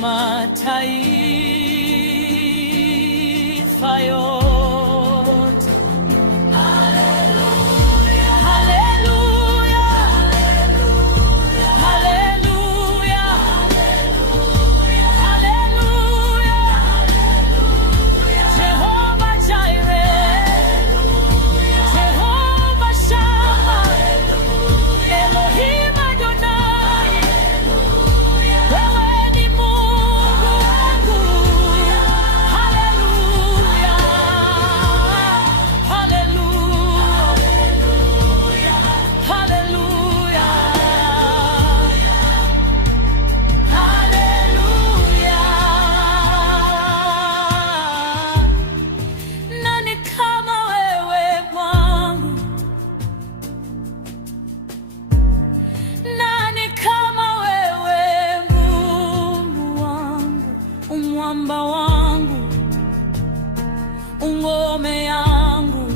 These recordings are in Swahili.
mataifa yote. Mwamba wangu, ngome yangu,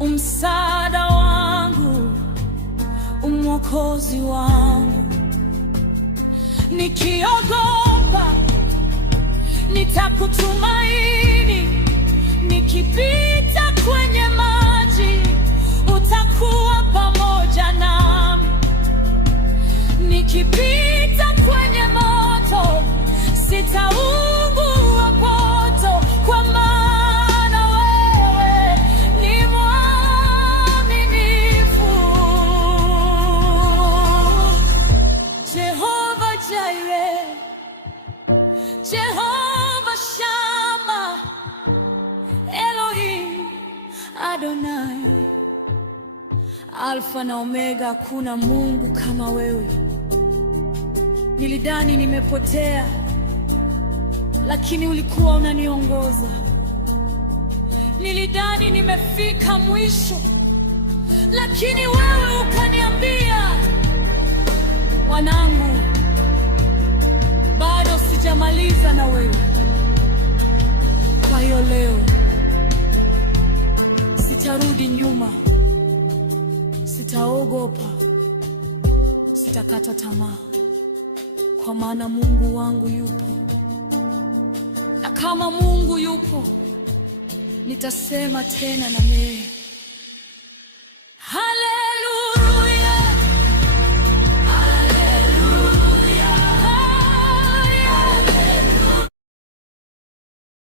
msaada wangu, mwokozi wangu. Nikiogopa nitakutumaini, nikipita kwenye maji utakuwa pamoja nami, nikipita kwenye moto sitaungua poto, kwa maana wewe ni mwaminifu. Jehova Jireh, Jehova Shammah, Elohim Adonai, Alfa na Omega, hakuna Mungu kama wewe. Nilidhani nimepotea, lakini ulikuwa unaniongoza. Nilidhani nimefika mwisho, lakini wewe ukaniambia, wanangu, bado sijamaliza na wewe. Kwa hiyo leo sitarudi nyuma, sitaogopa, sitakata tamaa, kwa maana Mungu wangu yupo. Kama Mungu yupo, nitasema tena na mimi.